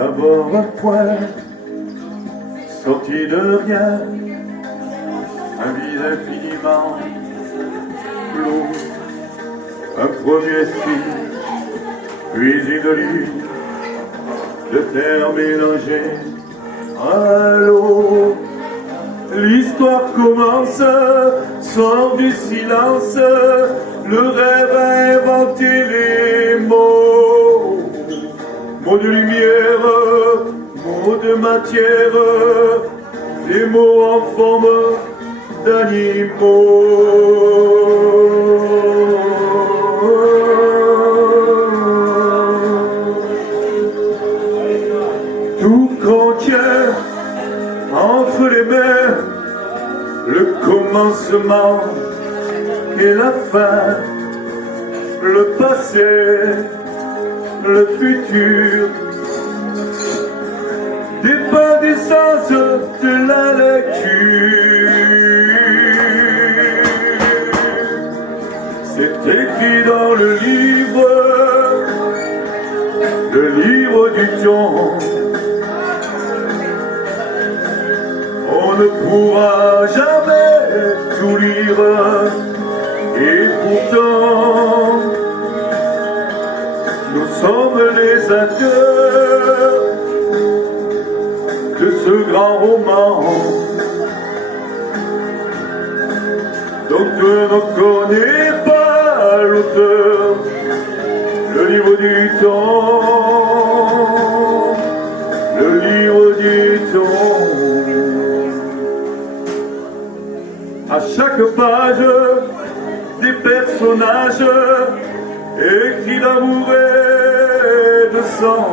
D'abord un point, sorti de rien, un vide infiniment clos, un premier signe, puis une lune de terre mélangée à l'eau. L'histoire commence, sort du silence, le rêve a inventé les mots. Mots de lumière, mots de matière, des mots en forme d'animaux. Tout contient entre les mains le commencement et la fin, le passé, le futur, dépend du sens de la lecture. C'est écrit dans le livre du temps. On ne pourra jamais tout lire, et pourtant nous sommes les acteurs de ce grand roman dont on ne connaît pas l'auteur, le livre du temps, le livre du temps. À chaque page, des personnages écrits d'amour et de sang.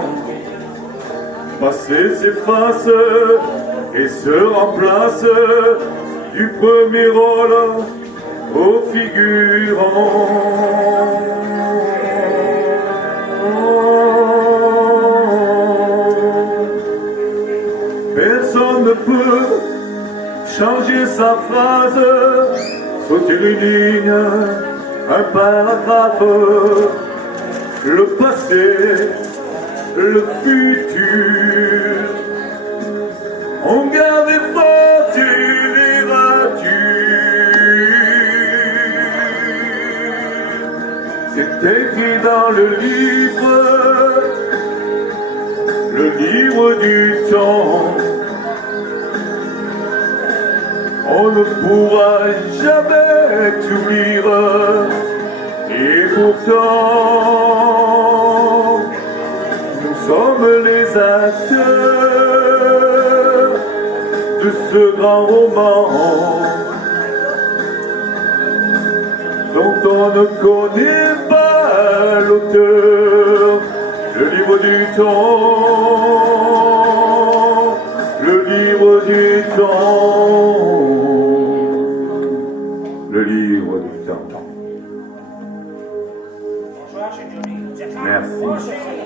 Passé s'efface et se remplace du premier rôle au figurant. Personne ne peut changer sa phrase, sauter une ligne, un paragraphe, le passé, le futur. On garde les fautes et les ratures. C'est écrit dans le livre du temps. On ne pourra jamais tout lire, et pourtant nous sommes les acteurs de ce grand roman dont on ne connaît pas l'auteur, le livre du temps, le livre du temps. Le livre du temps. Merci.